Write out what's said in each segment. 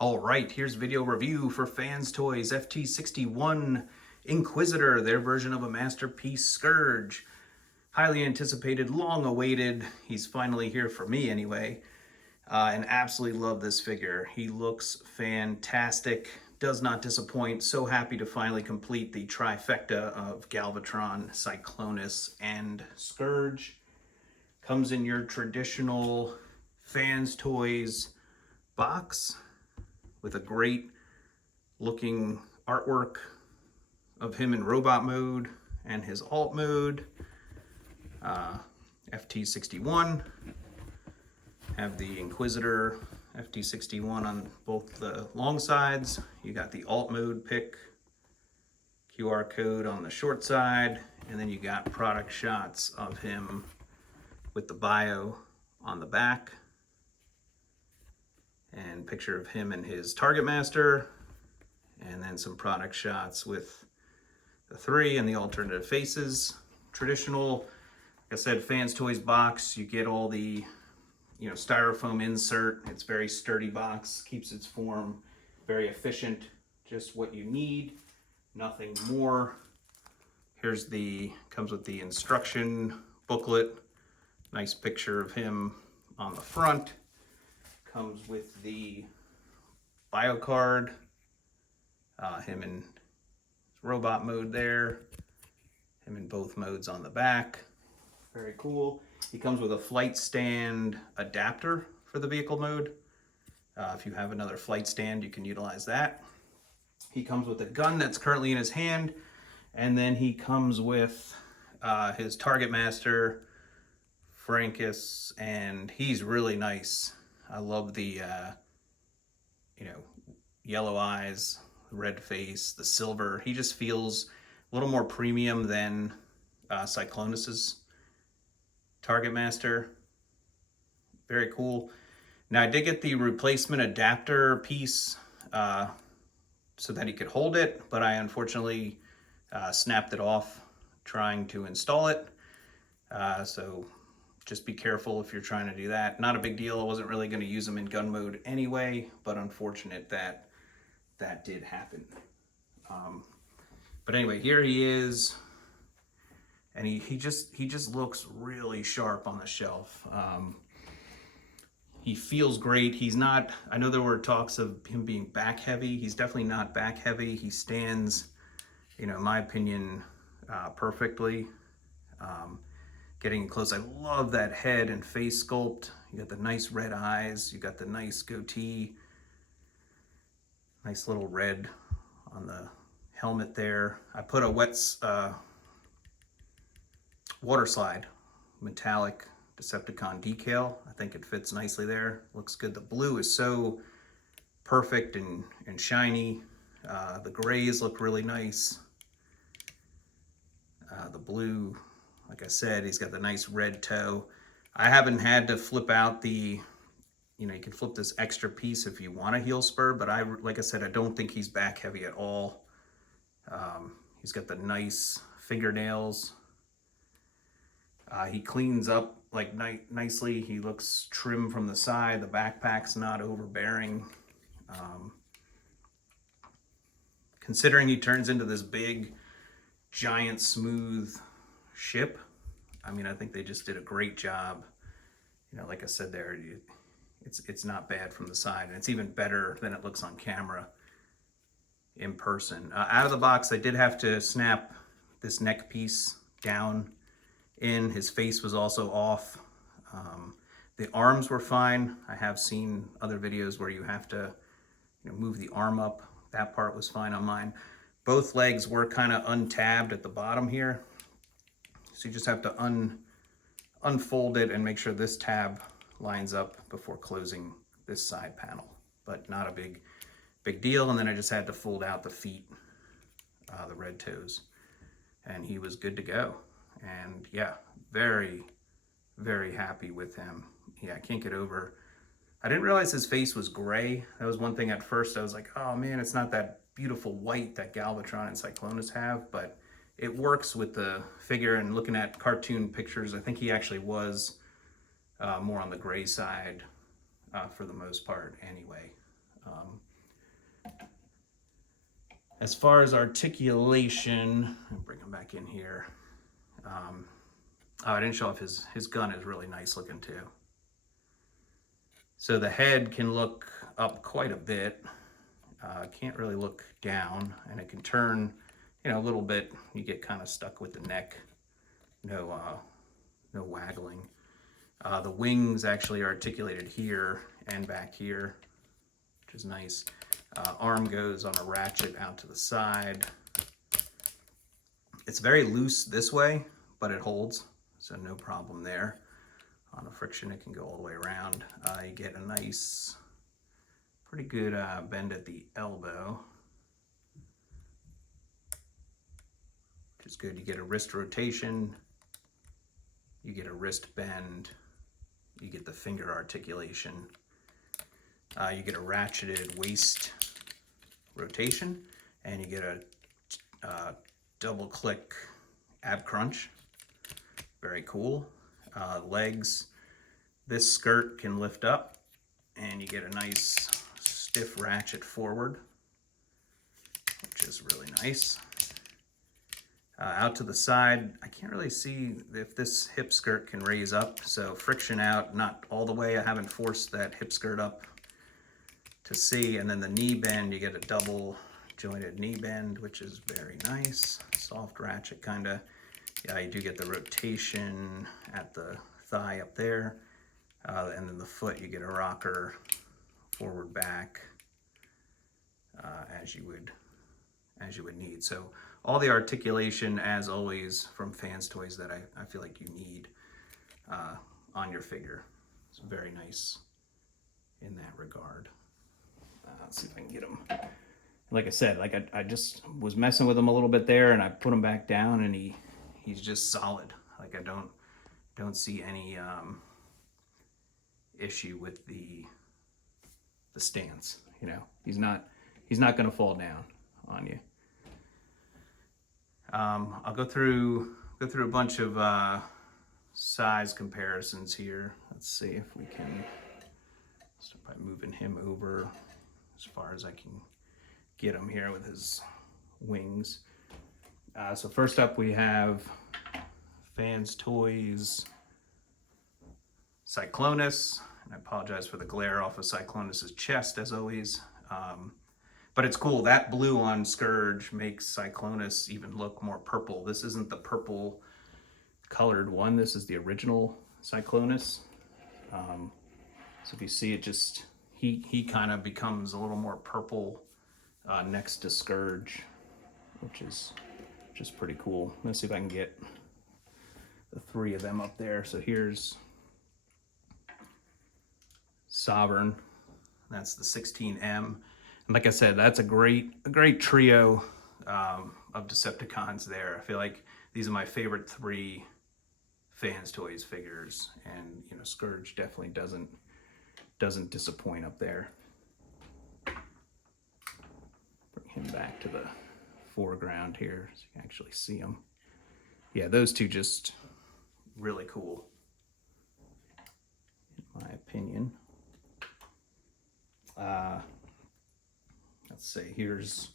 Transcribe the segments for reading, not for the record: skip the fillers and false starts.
All right, here's video review for Fans Toys FT61 Inquisitor, their version of a masterpiece Scourge. Highly anticipated, long awaited. He's finally here for me anyway. And absolutely love this figure. He looks fantastic, does not disappoint. So happy to finally complete the trifecta of Galvatron, Cyclonus, and Scourge. Comes in your traditional Fans Toys box with a great looking artwork of him in robot mode and his alt mode. FT61. Have the Inquisitor FT61 on both the long sides. You got the alt mode pick, QR code on the short side, and then you got product shots of him with the bio on the back. And picture of him and his Target Master, and then some product shots with the three and the alternative faces. Traditional, like I said, Fans Toys box. You get all the, styrofoam insert. It's very sturdy box, keeps its form, very efficient, just what you need, nothing more. Comes with the instruction booklet. Nice picture of him on the front. Comes with the bio card, him in robot mode there, him in both modes on the back. Very cool. He comes with a flight stand adapter for the vehicle mode. If you have another flight stand, you can utilize that. He comes with a gun that's currently in his hand, and then he comes with his Target Master, Frankus, and he's really nice. I love the, yellow eyes, red face, the silver. He just feels a little more premium than Cyclonus's Target Master. Very cool. Now I did get the replacement adapter piece so that he could hold it, but I unfortunately snapped it off trying to install it. So just be careful if you're trying to do that. Not a big deal. I wasn't really going to use them in gun mode anyway, but unfortunate that that did happen. But anyway, here he is, and he just looks really sharp on the shelf. He feels great. He's not, I know there were talks of him being back heavy. He's definitely not back heavy. He stands, in my opinion, perfectly. Getting close, I love that head and face sculpt. You got the nice red eyes, you got the nice goatee, nice little red on the helmet there. I put a water slide metallic Decepticon decal. I think it fits nicely there. Looks good. The blue is so perfect and shiny. The grays look really nice. The blue, like I said, he's got the nice red toe. I haven't had to flip out the, you can flip this extra piece if you want a heel spur, but like I said, I don't think he's back heavy at all. He's got the nice fingernails. He cleans up like nicely. He looks trim from the side. The backpack's not overbearing. Considering he turns into this big, giant, smooth ship, I think they just did a great job. Like I said there, it's not bad from the side, and it's even better than it looks on camera in person. Out of the box, I did have to snap this neck piece down in. His face was also off. The arms were fine. I have seen other videos where you have to move the arm up. That part was fine on mine. Both legs were kind of untabbed at the bottom here. So you just have to unfold it and make sure this tab lines up before closing this side panel. But not a big deal. And then I just had to fold out the feet, the red toes, and he was good to go. And yeah, very, very happy with him. Yeah, I can't get over. I didn't realize his face was gray. That was one thing at first. I was like, oh man, it's not that beautiful white that Galvatron and Cyclonus have, but it works with the figure. And looking at cartoon pictures, I think he actually was more on the gray side for the most part anyway. As far as articulation, I'll bring him back in here. Oh, I didn't show off his gun is really nice looking too. So the head can look up quite a bit. Can't really look down, and it can turn, you know, a little bit. You get kind of stuck with the neck. No waggling. The wings actually are articulated here and back here, which is nice. Arm goes on a ratchet out to the side. It's very loose this way, but it holds, so no problem there. On the friction, it can go all the way around. You get a nice, pretty good bend at the elbow, which is good. You get a wrist rotation, you get a wrist bend, you get the finger articulation, you get a ratcheted waist rotation, and you get a double click ab crunch. Very cool. Legs, this skirt can lift up, and you get a nice stiff ratchet forward, which is really nice. Out to the side, I can't really see if this hip skirt can raise up, so friction out, not all the way. I haven't forced that hip skirt up to see. And then the knee bend, you get a double jointed knee bend, which is very nice. Soft ratchet kind of. Yeah, you do get the rotation at the thigh up there. And then the foot, you get a rocker forward back as you would need. So all the articulation, as always, from Fans Toys that I feel like you need on your figure. It's very nice in that regard. Let's see if I can get him. Like I said, like I just was messing with him a little bit there, and I put him back down, and he's just solid. Like I don't see any issue with the stance. You know, he's not going to fall down on you. I'll go through a bunch of size comparisons here. Let's see if we can start by moving him over as far as I can get him here with his wings. So first up we have Fans Toys Cyclonus. And I apologize for the glare off of Cyclonus's chest as always. But it's cool. That blue on Scourge makes Cyclonus even look more purple. This isn't the purple colored one. This is the original Cyclonus. So if you see it, just he kind of becomes a little more purple next to Scourge, which is just pretty cool. Let's see if I can get the three of them up there. So here's Sovereign. That's the 16M. And like I said, that's a great trio of Decepticons there. I feel like these are my favorite three Fans Toys figures, and you know, Scourge definitely doesn't disappoint up there. Bring him back to the foreground here so you can actually see him. Yeah, those two just really cool, in my opinion. Let's see, here's,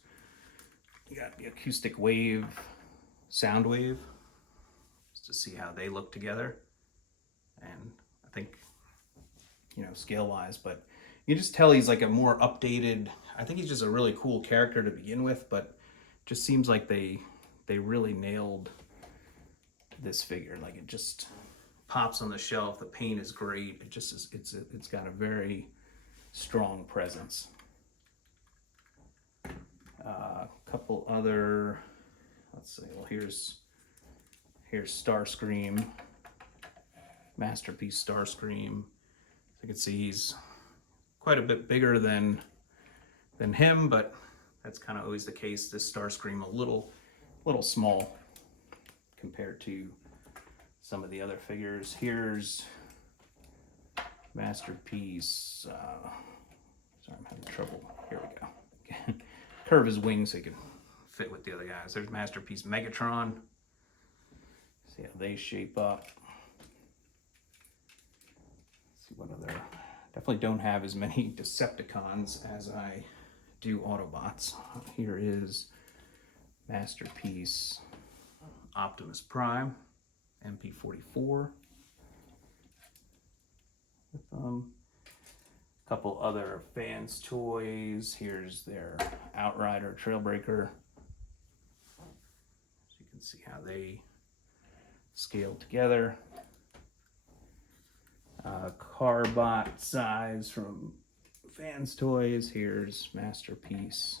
you got the Acoustic Wave, Soundwave, just to see how they look together. And I think, you know, scale wise, but you just tell he's like a more updated, I think he's just a really cool character to begin with, but just seems like they really nailed this figure. Like it just pops on the shelf. The paint is great. It just is, it's got a very strong presence. A couple other, let's see, well here's Starscream, Masterpiece Starscream. As you can see, he's quite a bit bigger than him, but that's kind of always the case. This Starscream a little small compared to some of the other figures. Here's Masterpiece. Sorry, I'm having trouble. Here we go. Curve his wings so he can fit with the other guys. There's Masterpiece Megatron. See how they shape up. Let's see what other. Definitely don't have as many Decepticons as I do Autobots. Here is Masterpiece Optimus Prime MP44 with a couple other Fans toys. Here's their Outrider Trailbreaker. So you can see how they scale together. Carbot size from Fans Toys. Here's Masterpiece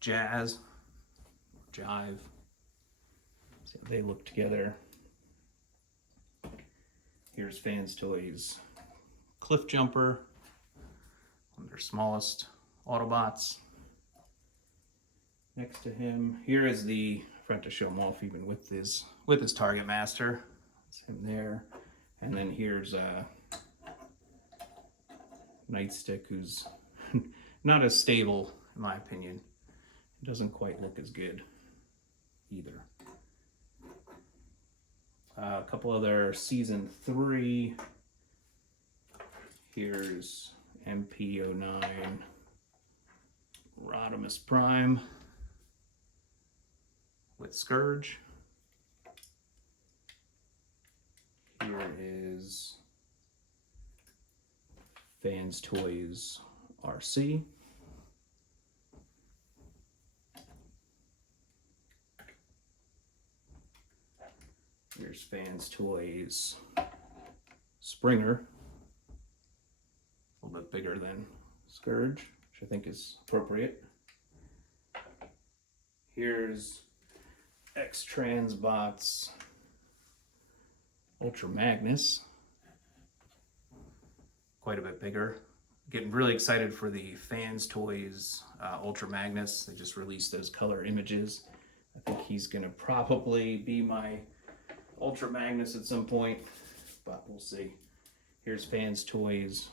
Jive. See how they look together. Here's Fans Toys Cliff Jumper, one of their smallest Autobots. Next to him, here is the, I forgot to show him off even with his Target Master. It's him there. And then here's Nightstick, who's not as stable in my opinion. It doesn't quite look as good either. A couple other Season 3. Here's MP09 Rodimus Prime with Scourge. Here is Fans Toys RC. Here's Fans Toys Springer. A little bit bigger than Scourge, which I think is appropriate. Here's X-Transbots Ultra Magnus. Quite a bit bigger. Getting really excited for the Fans Toys Ultra Magnus. They just released those color images. I think he's gonna probably be my Ultra Magnus at some point, but we'll see. Here's Fans Toys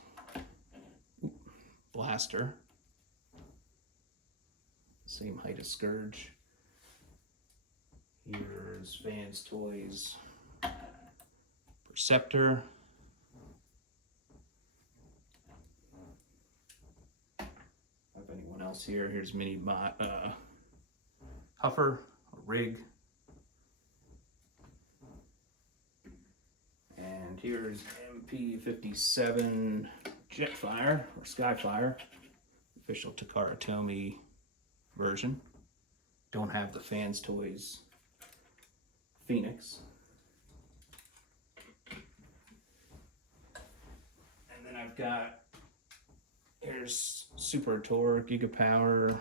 Blaster. Same height as Scourge. Here's Fans Toys Perceptor. Have anyone else here? Here's Minibot Huffer, or Rig. And here's MP57 Jetfire, or Skyfire, official Takara Tomy version. Don't have the Fans Toys Phoenix. And then I've got, here's Super Tor, Gigapower,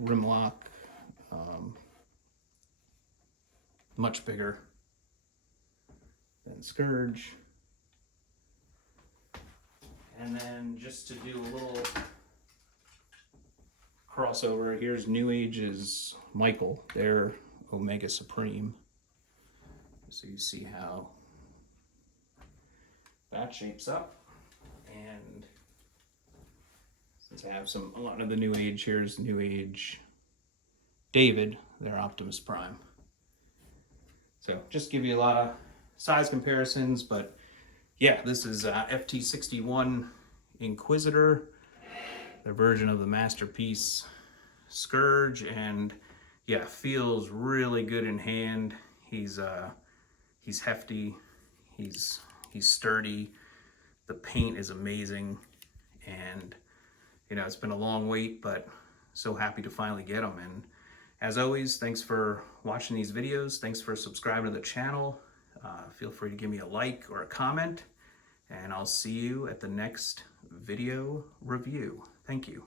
Grimlock, much bigger than Scourge. And then just to do a little crossover, here's New Age's Michael, their Omega Supreme. So you see how that shapes up. And since I have a lot of the New Age, here's New Age David, their Optimus Prime. So just give you a lot of size comparisons, but yeah, this is FT61 Inquisitor, their version of the Masterpiece Scourge, and yeah, feels really good in hand. He's hefty, he's sturdy. The paint is amazing, and you know, it's been a long wait, but so happy to finally get them. And as always, thanks for watching these videos. Thanks for subscribing to the channel. Feel free to give me a like or a comment, and I'll see you at the next video review. Thank you.